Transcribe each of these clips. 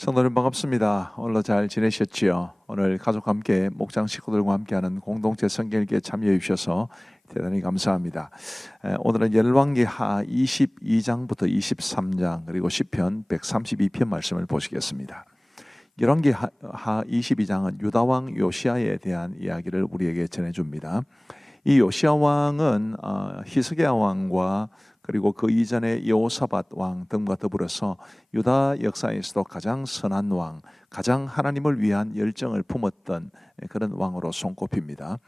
성도님 반갑습니다. 오늘도 잘 지내셨지요? 오늘 가족과 함께 목장 식구들과 함께하는 공동체 성경 읽기에 참여해 주셔서 대단히 감사합니다. 오늘은 열왕기하 22장부터 23장 그리고 시편 132편 말씀을 보시겠습니다. 열왕기하 22장은 유다 왕 요시야에 대한 이야기를 우리에게 전해줍니다. 이 요시야 왕은 히스기야 왕과 그리고 그 이전에 여호사밧 왕 등과 더불어서 유다 역사에서도 가장 선한 왕, 가장 하나님을 위한 열정을 품었던 그런 왕으로 손꼽힙니다.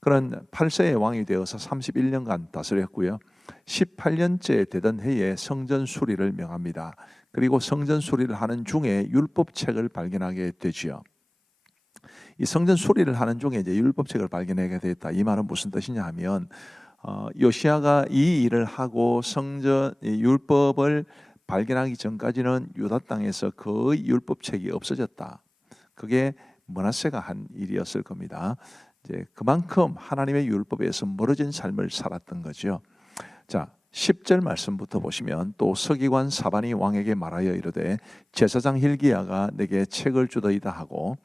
그런 8세의 왕이 되어서 31년간 다스렸고요. 18년째 되던 해에 성전 수리를 명합니다. 그리고 성전 수리를 하는 중에 율법책을 발견하게 되지요. 이 성전 수리를 하는 중에 이제 율법책을 발견하게 됐다. 이 말은 무슨 뜻이냐 하면 요시야가 이 일을 하고 성전 율법을 발견하기 전까지는 유다 땅에서 거의 율법책이 없어졌다. 그게 므낫세가 한 일이었을 겁니다. 이제 그만큼 하나님의 율법에서 멀어진 삶을 살았던 거죠. 자, 10절 말씀부터 보시면 또 서기관 사반이 왕에게 말하여 이르되 제사장 hil기야가 내게 책을 주더이다 하고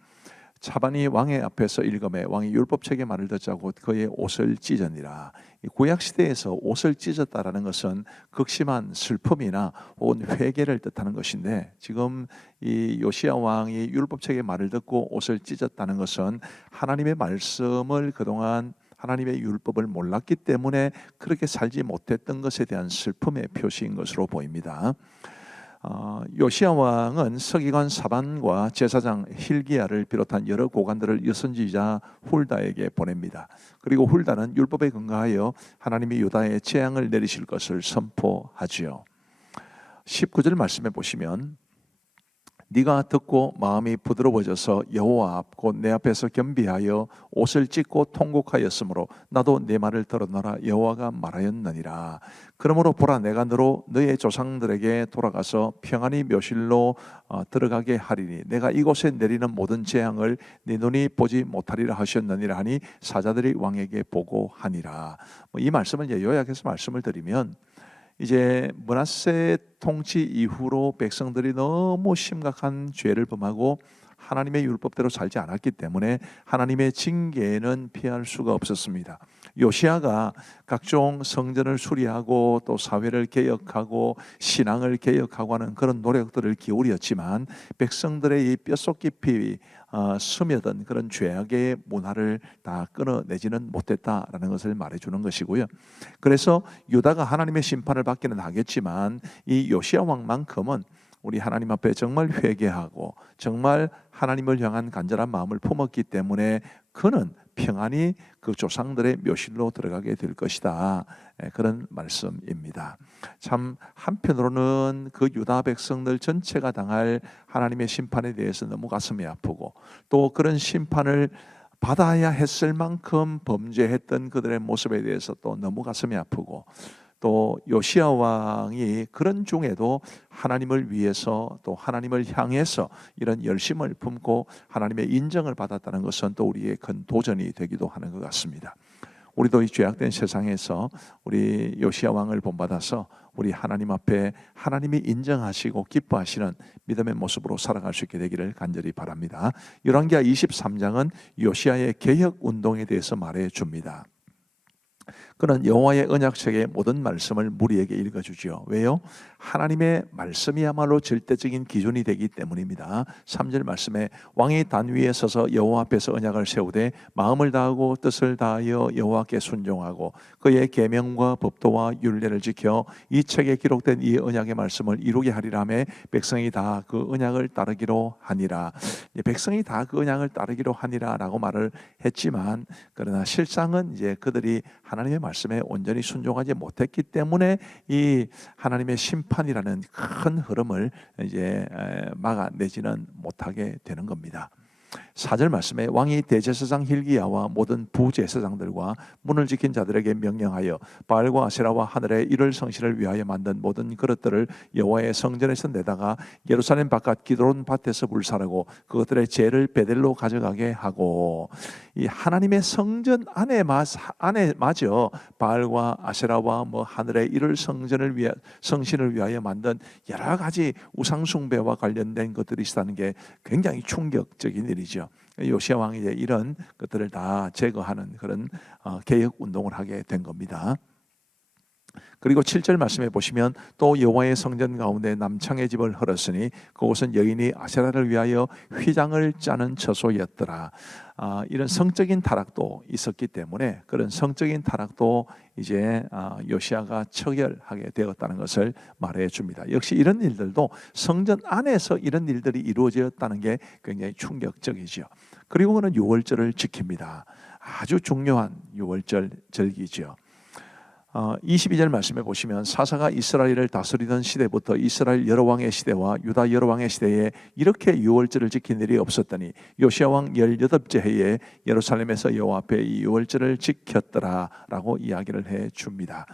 사반이 왕의 앞에서 읽음에 왕이 율법책의 말을 듣자고 그의 옷을 찢으니라. 구약 시대에서 옷을 찢었다라는 것은 극심한 슬픔이나 혹은 회개를 뜻하는 것인데, 지금 이 요시야 왕이 율법책의 말을 듣고 옷을 찢었다는 것은 하나님의 말씀을 그동안 하나님의 율법을 몰랐기 때문에 그렇게 살지 못했던 것에 대한 슬픔의 표시인 것으로 보입니다. 요시야 왕은 서기관 사반과 제사장 hil기야를 비롯한 여러 고관들을 여선지자 훌다에게 보냅니다. 그리고 훌다는 율법에 근거하여 하나님이 유다에 재앙을 내리실 것을 선포하지요. 19절 말씀해 보시면 네가 듣고 마음이 부드러워져서 여호와 앞 곧 내 앞에서 겸비하여 옷을 찢고 통곡하였으므로 나도 내 말을 들었노라 여호와가 말하였느니라. 그러므로 보라 내가 너의 조상들에게 돌아가서 평안히 묘실로 들어가게 하리니 내가 이곳에 내리는 모든 재앙을 네 눈이 보지 못하리라 하셨느니라 하니 사자들이 왕에게 보고하니라. 이 말씀을 이제 요약해서 말씀을 드리면, 이제 므낫세 통치 이후로 백성들이 너무 심각한 죄를 범하고 하나님의 율법대로 살지 않았기 때문에 하나님의 징계는 피할 수가 없었습니다. 요시야가 각종 성전을 수리하고 또 사회를 개혁하고 신앙을 개혁하고 하는 그런 노력들을 기울였지만 백성들의 이 뼛속 깊이 스며든 그런 죄악의 문화를 다 끊어내지는 못했다라는 것을 말해주는 것이고요. 그래서 유다가 하나님의 심판을 받기는 하겠지만 이 요시야 왕만큼은 우리 하나님 앞에 정말 회개하고 정말 하나님을 향한 간절한 마음을 품었기 때문에 그는 평안히 그 조상들의 묘실로 들어가게 될 것이다. 그런 말씀입니다. 참 한편으로는 그 유다 백성들 전체가 당할 하나님의 심판에 대해서 너무 가슴이 아프고, 또 그런 심판을 받아야 했을 만큼 범죄했던 그들의 모습에 대해서 또 너무 가슴이 아프고, 또 요시야 왕이 그런 중에도 하나님을 위해서 또 하나님을 향해서 이런 열심을 품고 하나님의 인정을 받았다는 것은 또 우리의 큰 도전이 되기도 하는 것 같습니다. 우리도 이 죄악된 세상에서 우리 요시야 왕을 본받아서 우리 하나님 앞에 하나님이 인정하시고 기뻐하시는 믿음의 모습으로 살아갈 수 있게 되기를 간절히 바랍니다. 열왕기하 23장은 요시야의 개혁 운동에 대해서 말해 줍니다. 그는 여호와의 언약책의 모든 말씀을 무리에게 읽어주지요. 왜요? 하나님의 말씀이야말로 절대적인 기준이 되기 때문입니다. 3절 말씀에 왕이 단 위에 서서 여호와 앞에서 언약을 세우되 마음을 다하고 뜻을 다하여 여호와께 순종하고 그의 계명과 법도와 율례를 지켜 이 책에 기록된 이 언약의 말씀을 이루게 하리라매 백성이 다 그 언약을 따르기로 하니라. 백성이 다 그 언약을 따르기로 하니라라고 말을 했지만, 그러나 실상은 이제 그들이 하나님의 말씀에 온전히 순종하지 못했기 때문에 이 하나님의 심판이라는 큰 흐름을 이제 막아내지는 못하게 되는 겁니다. 4절 말씀에 왕이 대제사장 hil기야와 모든 부제사장들과 문을 지킨 자들에게 명령하여 바알과 아세라와 하늘의 이를 성신을 위하여 만든 모든 그릇들을 여호와의 성전에서 내다가 예루살렘 바깥 기드론 밭에서 불사르고 그것들의 재를 베델로 가져가게 하고, 이 하나님의 성전 안에 마저 바알과 아세라와 하늘의 이를 성신을 위하여 만든 여러 가지 우상 숭배와 관련된 것들이 있다는 게 굉장히 충격적인 일이죠. 요시야 왕이 이제 이런 것들을 다 제거하는 그런 개혁 운동을 하게 된 겁니다. 그리고 7절 말씀에 보시면 또 여호와의 성전 가운데 남창의 집을 헐었으니 그곳은 여인이 아세라를 위하여 휘장을 짜는 처소였더라. 이런 성적인 타락도 있었기 때문에 그런 성적인 타락도 이제 요시야가 처결하게 되었다는 것을 말해 줍니다. 역시 이런 일들도 성전 안에서 이런 일들이 이루어졌다는 게 굉장히 충격적이죠. 그리고 그는 유월절을 지킵니다. 아주 중요한 유월절 절기죠. 22절 말씀에 보시면 사사가 이스라엘을 다스리던 시대부터 이스라엘 여러 왕의 시대와 유다 여러 왕의 시대에 이렇게 유월절을 지킨 일이 없었더니 요시야 왕 18째 해에 예루살렘에서 여호와 앞에 이 유월절을 지켰더라라고 이야기를 해 줍니다.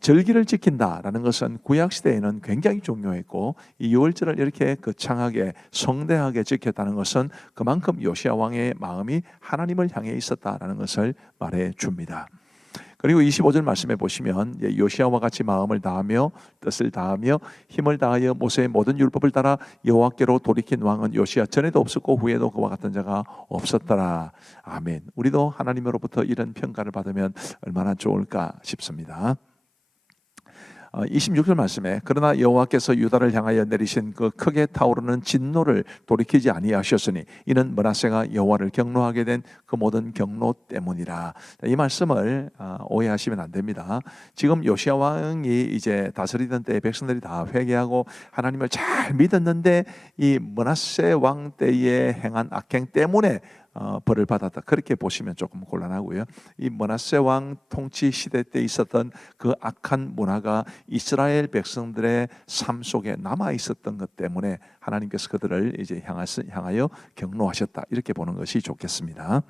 절기를 지킨다라는 것은 구약 시대에는 굉장히 중요했고, 이 유월절을 이렇게 거창하게 성대하게 지켰다는 것은 그만큼 요시야 왕의 마음이 하나님을 향해 있었다라는 것을 말해 줍니다. 그리고 25절 말씀에 보시면 요시야와 같이 마음을 다하며 뜻을 다하며 힘을 다하여 모세의 모든 율법을 따라 여호와께로 돌이킨 왕은 요시야 전에도 없었고 후에도 그와 같은 자가 없었더라. 아멘. 우리도 하나님으로부터 이런 평가를 받으면 얼마나 좋을까 싶습니다. 26절 말씀에 그러나 여호와께서 유다를 향하여 내리신 그 크게 타오르는 진노를 돌이키지 아니하셨으니 이는 므낫세가 여호와를 경노하게 된 그 모든 경노 때문이라. 이 말씀을 오해하시면 안 됩니다. 지금 요시야 왕이 이제 다스리던 때 백성들이 다 회개하고 하나님을 잘 믿었는데 이 므낫세 왕 때에 행한 악행 때문에 벌을 받았다, 그렇게 보시면 조금 곤란하고요. 이 므낫세 왕 통치 시대 때 있었던 그 악한 문화가 이스라엘 백성들의 삶 속에 남아 있었던 것 때문에 하나님께서 그들을 이제 향하여 경노하셨다, 이렇게 보는 것이 좋겠습니다.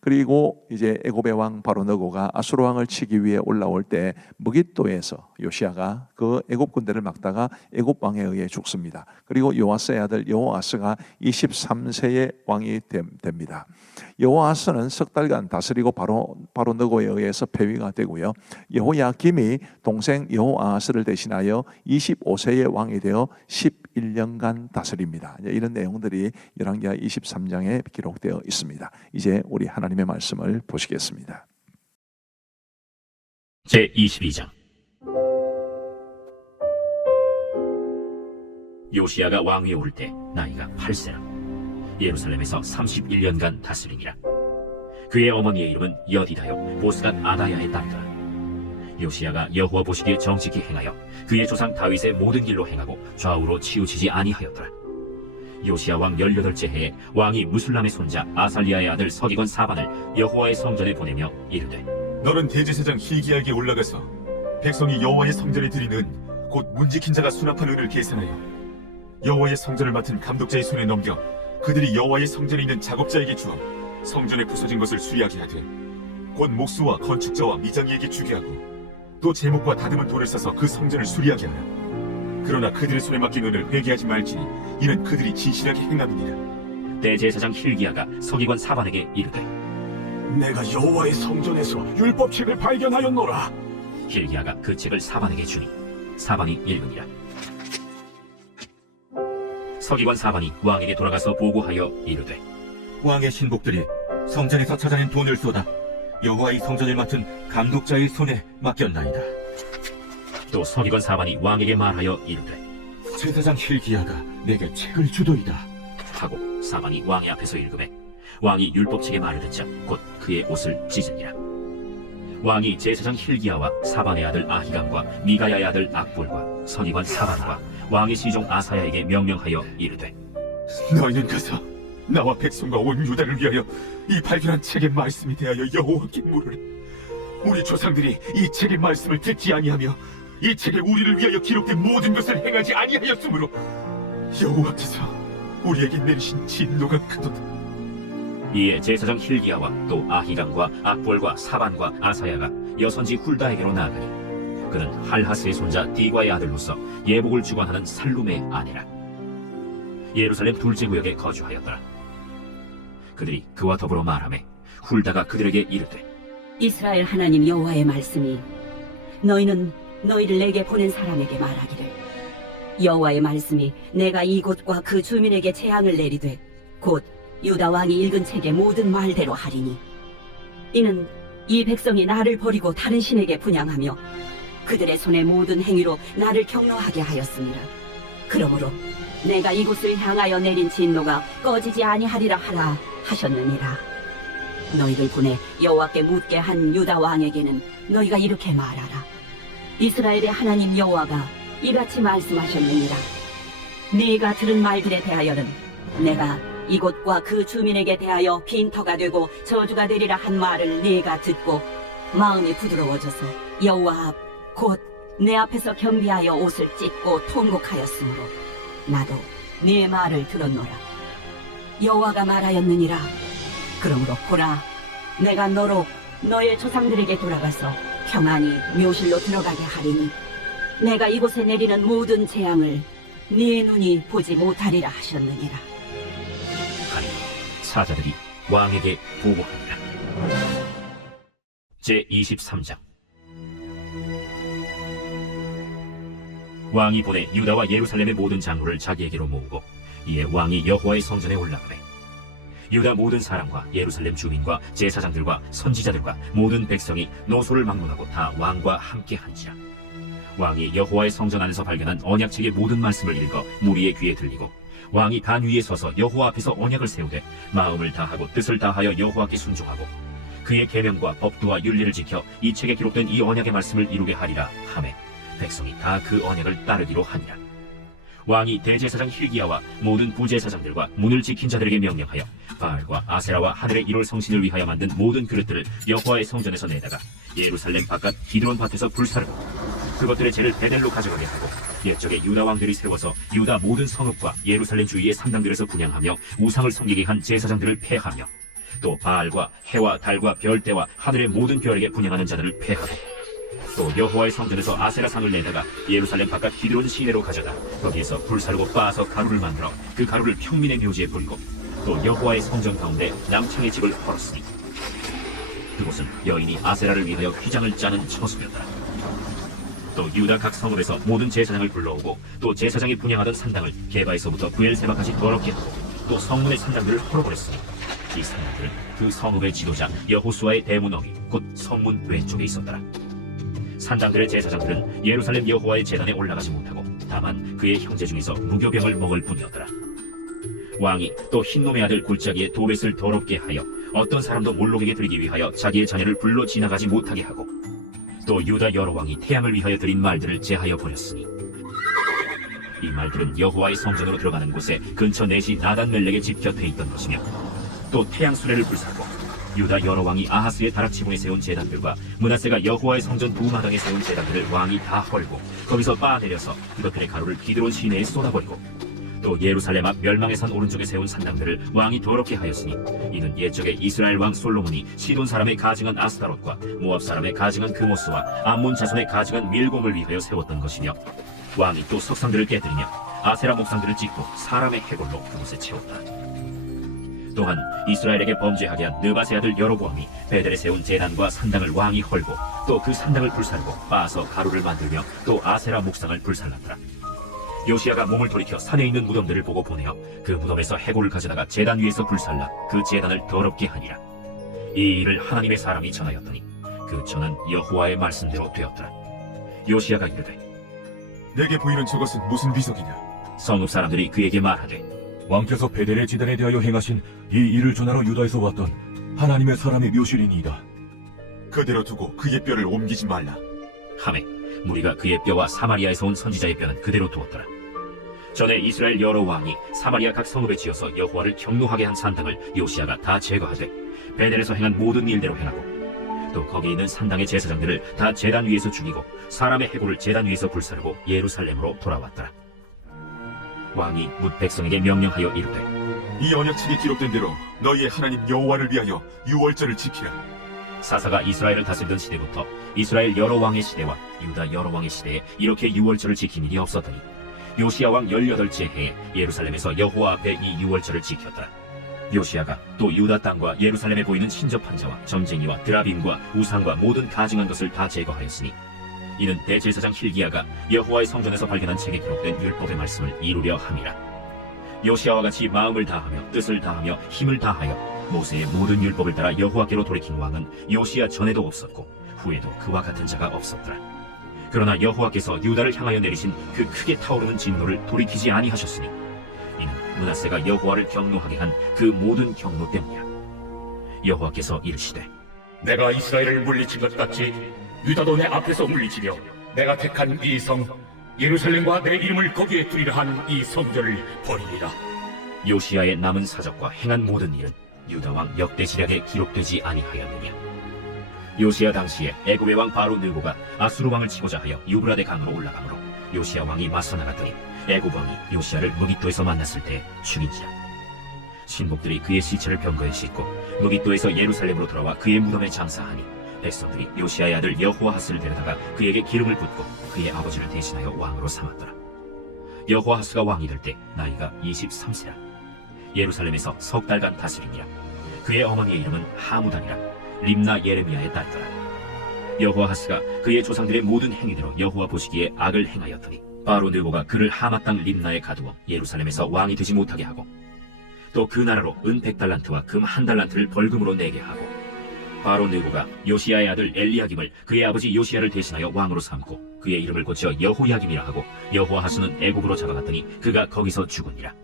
그리고 이제 애굽의 왕 바로 느고가 아수르 왕을 치기 위해 올라올 때 무깃도에서 요시야가 그 애굽 군대를 막다가 애굽 왕에 의해 죽습니다. 그리고 요아스의 아들 여호아스가 23세의 왕이 됩니다. 여호아스는 석 달간 다스리고 바로 느고에 의해서 폐위가 되고요. 여호야김이 동생 여호아스를 대신하여 25세의 왕이 되어 11년간 다스립니다. 이런 내용들이 열왕기하 23장에 기록되어 있습니다. 이제 우리 하나님의 말씀을 보시겠습니다. 제22장. 요시야가 왕위에 오를 때 나이가 8세라 예루살렘에서 31년간 다스리니라. 그의 어머니의 이름은 여디다요 보스갓 아다야의 딸이더라. 요시야가 여호와 보시기에 정직히 행하여 그의 조상 다윗의 모든 길로 행하고 좌우로 치우치지 아니하였더라. 요시야 왕 18째 해에 왕이 무술람의 손자 아살리아의 아들 서기관 사반을 여호와의 성전에 보내며 이르되, 너는 대제사장 hil기야에게 올라가서 백성이 여호와의 성전에 드리는 곧 문지킨 자가 수납한 은을 계산하여 여호와의 성전을 맡은 감독자의 손에 넘겨 그들이 여호와의 성전에 있는 작업자에게 주어 성전에 부서진 것을 수리하게 하되 곧 목수와 건축자와 미장이에게 주게 하고 또 제목과 다듬은 돌을 써서 그 성전을 수리하게 하라. 그러나 그들의 손에 맡긴 은을 회개하지 말지니 이는 그들이 진실하게 행함이니라. 대제사장 hil기야가 서기관 사반에게 이르되, 내가 여호와의 성전에서 율법책을 발견하였노라. hil기야가 그 책을 사반에게 주니 사반이 읽으니라. 서기관 사반이 왕에게 돌아가서 보고하여 이르되, 왕의 신복들이 성전에서 찾아낸 돈을 쏟아 여호와의 성전을 맡은 감독자의 손에 맡겼나이다. 또 서기관 사반이 왕에게 말하여 이르되, 제사장 hil기야가 내게 책을 주도이다 하고 사반이 왕의 앞에서 읽음에 왕이 율법책의 말을 듣자 곧 그의 옷을 찢으니라. 왕이 제사장 hil기야와 사반의 아들 아히감과 미가야의 아들 악볼과 서기관 사반과 왕의 시종 아사야에게 명령하여 이르되, 너희는 가서 나와 백성과 온 유다를 위하여 이 발견한 책의 말씀에 대하여 여호와께 물으라. 우리 조상들이 이 책의 말씀을 듣지 아니하며 이 책에 우리를 위하여 기록된 모든 것을 행하지 아니하였으므로 여호와께서 우리에게 내리신 진노가 크도다. 이에 제사장 힐기야와 또 아히감과 악볼과 사반과 아사야가 여선지 훌다에게로 나아가니 그는 할하스의 손자 디과의 아들로서 예복을 주관하는 살룸의 아내라. 예루살렘 둘째 구역에 거주하였더라. 그들이 그와 더불어 말하매 훌다가 그들에게 이르되 이스라엘 하나님 여호와의 말씀이 너희는 너희를 내게 보낸 사람에게 말하기를 여호와의 말씀이 내가 이곳과 그 주민에게 재앙을 내리되 곧 유다 왕이 읽은 책의 모든 말대로 하리니 이는 이 백성이 나를 버리고 다른 신에게 분향하며 그들의 손의 모든 행위로 나를 경노하게 하였습니다. 그러므로 내가 이곳을 향하여 내린 진노가 꺼지지 아니하리라 하라 하셨느니라. 너희를 보내 여호와께 묻게 한 유다 왕에게는 너희가 이렇게 말하라. 이스라엘의 하나님 여호와가 이같이 말씀하셨느니라. 네가 들은 말들에 대하여는 내가 이곳과 그 주민에게 대하여 빈터가 되고 저주가 되리라 한 말을 네가 듣고 마음이 부드러워져서 여호와 앞 곧 내 앞에서 겸비하여 옷을 찢고 통곡하였으므로 나도 네 말을 들었노라. 여호와가 말하였느니라. 그러므로 보라, 내가 너로 너의 조상들에게 돌아가서 평안히 묘실로 들어가게 하리니 내가 이곳에 내리는 모든 재앙을 네 눈이 보지 못하리라 하셨느니라. 하니 사자들이 왕에게 보고하니라. 제23장 왕이 보내 유다와 예루살렘의 모든 장로를 자기에게로 모으고 이에 왕이 여호와의 성전에 올라가매 유다 모든 사람과 예루살렘 주민과 제사장들과 선지자들과 모든 백성이 노소를 막론하고 다 왕과 함께 한지라. 왕이 여호와의 성전 안에서 발견한 언약책의 모든 말씀을 읽어 무리의 귀에 들리고 왕이 단 위에 서서 여호와 앞에서 언약을 세우되 마음을 다하고 뜻을 다하여 여호와께 순종하고 그의 계명과 법도와 윤리를 지켜 이 책에 기록된 이 언약의 말씀을 이루게 하리라 하매 백성이 다 그 언약을 따르기로 하니라. 왕이 대제사장 힐기야와 모든 부제사장들과 문을 지킨 자들에게 명령하여 바알과 아세라와 하늘의 일월 성신을 위하여 만든 모든 그릇들을 여호와의 성전에서 내다가 예루살렘 바깥 기드론 밭에서 불사르고 그것들의 재를 베델로 가져가게 하고 옛적에 유다 왕들이 세워서 유다 모든 성읍과 예루살렘 주위의 산당들에서 분향하며 우상을 섬기게 한 제사장들을 폐하며 또 바알과 해와 달과 별대와 하늘의 모든 별에게 분향하는 자들을 폐하고 또 여호와의 성전에서 아세라상을 내다가 예루살렘 바깥 기드론 시내로 가져다 거기에서 불사르고 빻아서 가루를 만들어 그 가루를 평민의 묘지에 뿌리고 또 여호와의 성전 가운데 남창의 집을 헐었으니 그곳은 여인이 아세라를 위하여 휘장을 짜는 처소였더라. 또 유다 각 성읍에서 모든 제사장을 불러오고 또 제사장이 분향하던 산당을 게바에서부터 브엘세바까지 더럽게 하고 또 성문의 산당들을 헐어버렸으니 이 산당들은 그 성읍의 지도자 여호수아의 대문 어귀 곧 성문 왼쪽에 있었더라. 산당들의 제사장들은 예루살렘 여호와의 제단에 올라가지 못하고 다만 그의 형제 중에서 무교병을 먹을 뿐이었더라. 왕이 또 흰놈의 아들 골짜기에 도벳을 더럽게 하여 어떤 사람도 몰록에게 드리기 위하여 자기의 자녀를 불러 지나가지 못하게 하고 또 유다 여러 왕이 태양을 위하여 드린 말들을 제하여 버렸으니 이 말들은 여호와의 성전으로 들어가는 곳에 근처 내시 나단멜렉의 집 곁에 있던 것이며 또 태양 수레를 불사고 유다 여러 왕이 아하스의 다락지붕에 세운 제단들과 므낫세가 여호와의 성전 두 마당에 세운 제단들을 왕이 다 헐고 거기서 빻아내려서 그것들의 가루를 기드론 시내에 쏟아버리고 또 예루살렘 앞 멸망의 산 오른쪽에 세운 산당들을 왕이 더럽게 하였으니 이는 옛적에 이스라엘 왕 솔로몬이 시돈 사람의 가증한 아스타롯과 모압 사람의 가증한 그모스와 암몬 자손의 가증한 밀곰을 위하여 세웠던 것이며 왕이 또 석상들을 깨뜨리며 아세라 목상들을 찍고 사람의 해골로 그곳에 채웠다. 또한 이스라엘에게 범죄하게 한 느바세 아들 여로보암이 베델에 세운 제단과 산당을 왕이 헐고 또 그 산당을 불살고 빻아서 가루를 만들며 또 아세라 목상을 불살랐더라. 요시야가 몸을 돌이켜 산에 있는 무덤들을 보고 보내어 그 무덤에서 해골을 가져다가 제단 위에서 불살라 그 제단을 더럽게 하니라. 이 일을 하나님의 사람이 전하였더니 그 전은 여호와의 말씀대로 되었더라. 요시야가 이르되 내게 보이는 저것은 무슨 비석이냐? 성읍 사람들이 그에게 말하되 왕께서 베델의 지단에 대하여 행하신 이 일을 전하러 유다에서 왔던 하나님의 사람의 묘실이니이다. 그대로 두고 그의 뼈를 옮기지 말라. 하매 무리가 그의 뼈와 사마리아에서 온 선지자의 뼈는 그대로 두었더라. 전에 이스라엘 여러 왕이 사마리아 각 성읍에 지어서 여호와를 경노하게 한 산당을 요시야가 다 제거하되 베델에서 행한 모든 일대로 행하고 또 거기 있는 산당의 제사장들을 다 제단 위에서 죽이고 사람의 해골을 제단 위에서 불사르고 예루살렘으로 돌아왔더라. 왕이 뭇 백성에게 명령하여 이르되 이 언약책에 기록된 대로 너희의 하나님 여호와를 위하여 유월절을 지키라. 사사가 이스라엘을 다스리던 시대부터 이스라엘 여러 왕의 시대와 유다 여러 왕의 시대에 이렇게 유월절을 지킨 일이 없었더니 요시야 왕 18째 해에 예루살렘에서 여호와 앞에 이 유월절을 지켰더라. 요시야가 또 유다 땅과 예루살렘에 보이는 신접한 자와 점쟁이와 드라빔과 우상과 모든 가증한 것을 다 제거하였으니 이는 대제사장 힐기야가 여호와의 성전에서 발견한 책에 기록된 율법의 말씀을 이루려 함이라. 요시야와 같이 마음을 다하며 뜻을 다하며 힘을 다하여 모세의 모든 율법을 따라 여호와께로 돌이킨 왕은 요시야 전에도 없었고 후에도 그와 같은 자가 없었더라. 그러나 여호와께서 유다를 향하여 내리신 그 크게 타오르는 진노를 돌이키지 아니하셨으니 이는 므낫세가 여호와를 경노하게 한 그 모든 경노 때문이라. 여호와께서 이르시되 내가 이스라엘을 물리친 것 같이 유다도 내 앞에서 물리치며 내가 택한 이 성 예루살렘과 내 이름을 거기에 두리라 한 이 성전을 버리리라. 요시야의 남은 사적과 행한 모든 일은 유다 왕 역대지략에 기록되지 아니하였느냐. 요시야 당시에 애굽의 왕 바로 느고가 아수르 왕을 치고자 하여 유브라데 강으로 올라가므로 요시야 왕이 맞서 나갔더니 애굽 왕이 요시야를 무깃도에서 만났을 때 죽인지라. 신복들이 그의 시체를 병거에 싣고 무깃도에서 예루살렘으로 돌아와 그의 무덤에 장사하니 백성들이 요시야의 아들 여호아하스를 데려다가 그에게 기름을 붓고 그의 아버지를 대신하여 왕으로 삼았더라. 여호아하스가 왕이 될 때 나이가 23세라. 예루살렘에서 석 달간 다스리니라. 그의 어머니의 이름은 하무단이라. 림나 예레미야의 딸더라. 여호아하스가 그의 조상들의 모든 행위대로 여호와 보시기에 악을 행하였더니 바로 느고가 그를 하마 땅 림나에 가두어 예루살렘에서 왕이 되지 못하게 하고 또 그 나라로 은 100달란트와 금 1달란트를 벌금으로 내게 하고 바로 느고가 요시야의 아들 엘리야김을 그의 아버지 요시야를 대신하여 왕으로 삼고 그의 이름을 고쳐 여호야김이라 하고 여호아하스는 애굽으로 잡아갔더니 그가 거기서 죽으니라.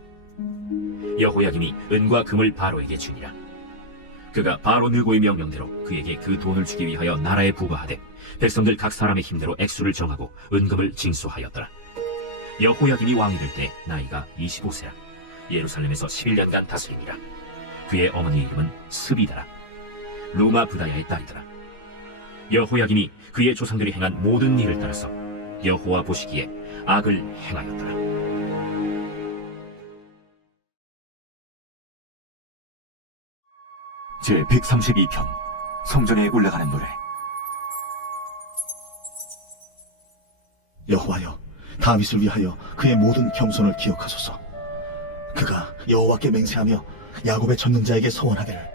여호야김이 은과 금을 바로에게 주니라. 그가 바로 느고의 명령대로 그에게 그 돈을 주기 위하여 나라에 부과하되 백성들 각 사람의 힘대로 액수를 정하고 은금을 징수하였더라. 여호야김이 왕이 될 때 나이가 25세라. 예루살렘에서 11년간 다스리니라. 그의 어머니의 이름은 스비다라. 루마 부다야의 딸이더라. 여호야김이 그의 조상들이 행한 모든 일을 따라서 여호와 보시기에 악을 행하였더라. 제 132편 성전에 올라가는 노래. 여호와여, 다윗을 위하여 그의 모든 겸손을 기억하소서. 그가 여호와께 맹세하며 야곱의 전능자에게 서원하기를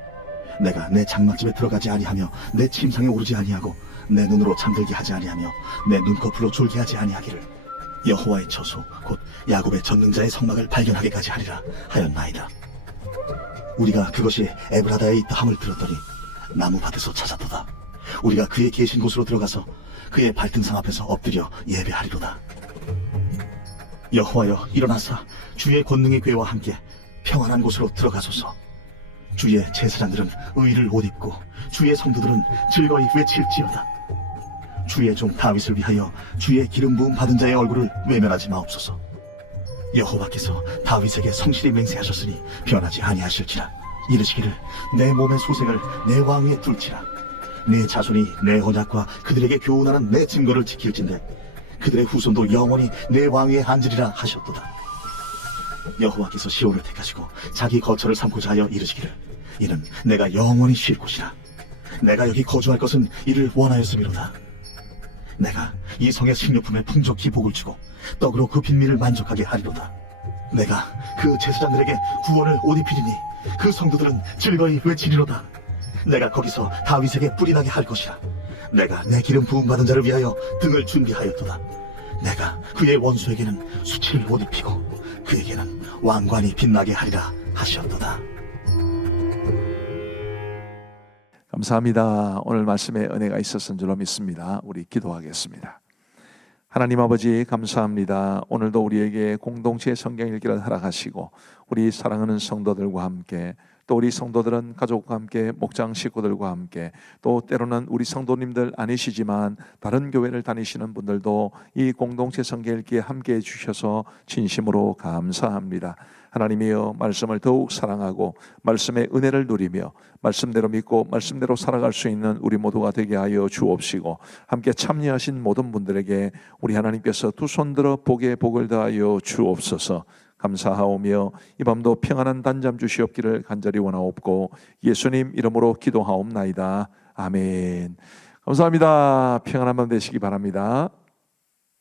내가 내 장막집에 들어가지 아니하며 내 침상에 오르지 아니하고 내 눈으로 잠들게 하지 아니하며 내 눈꺼풀로 졸게 하지 아니하기를 여호와의 처소 곧 야곱의 전능자의 성막을 발견하기까지 하리라 하였나이다. 우리가 그것이 에브라다에 있다 함을 들었더니 나무밭에서 찾았도다. 우리가 그의 계신 곳으로 들어가서 그의 발등상 앞에서 엎드려 예배하리로다. 여호와여, 일어나사 주의 권능의 궤와 함께 평안한 곳으로 들어가소서. 주의 제사장들은 의를 옷 입고 주의 성도들은 즐거이 외칠지어다. 주의 종 다윗을 위하여 주의 기름 부음 받은 자의 얼굴을 외면하지 마옵소서. 여호와께서 다윗에게 성실히 맹세하셨으니 변하지 아니하실지라. 이르시기를 내 몸의 소생을 내 왕 위에 둘지라. 내 자손이 내 언약과 그들에게 교훈하는 내 증거를 지킬진대 그들의 후손도 영원히 내 왕 위에 앉으리라 하셨도다. 여호와께서 시온을 택하시고 자기 거처를 삼고자 하여 이르시기를 이는 내가 영원히 쉴 곳이라. 내가 여기 거주할 것은 이를 원하였음이로다. 내가 이 성의 식료품에 풍족히 복을 주고 떡으로 그 빈민을 만족하게 하리로다. 내가 그 제사장들에게 구원을 옷 입히리니 그 성도들은 즐거이 외치리로다. 내가 거기서 다윗에게 뿔이 나게 할 것이라. 내가 내 기름 부음 받은 자를 위하여 등을 준비하였도다. 내가 그의 원수에게는 수치를 옷 입히고 그에게는 왕관이 빛나게 하리라 하셨도다. 감사합니다. 오늘 말씀에 은혜가 있었은 줄로 믿습니다. 우리 기도하겠습니다. 하나님 아버지 감사합니다. 오늘도 우리에게 공동체 성경 읽기를 허락하시고 우리 사랑하는 성도들과 함께 또 우리 성도들은 가족과 함께 목장 식구들과 함께 또 때로는 우리 성도님들 아니시지만 다른 교회를 다니시는 분들도 이 공동체 성경 읽기에 함께해 주셔서 진심으로 감사합니다. 하나님이여 말씀을 더욱 사랑하고 말씀의 은혜를 누리며 말씀대로 믿고 말씀대로 살아갈 수 있는 우리 모두가 되게 하여 주옵시고 함께 참여하신 모든 분들에게 우리 하나님께서 두 손 들어 복에 복을 더하여 주옵소서. 감사하오며 이 밤도 평안한 단잠 주시옵기를 간절히 원하옵고 예수님 이름으로 기도하옵나이다. 아멘. 감사합니다. 평안한 밤 되시기 바랍니다.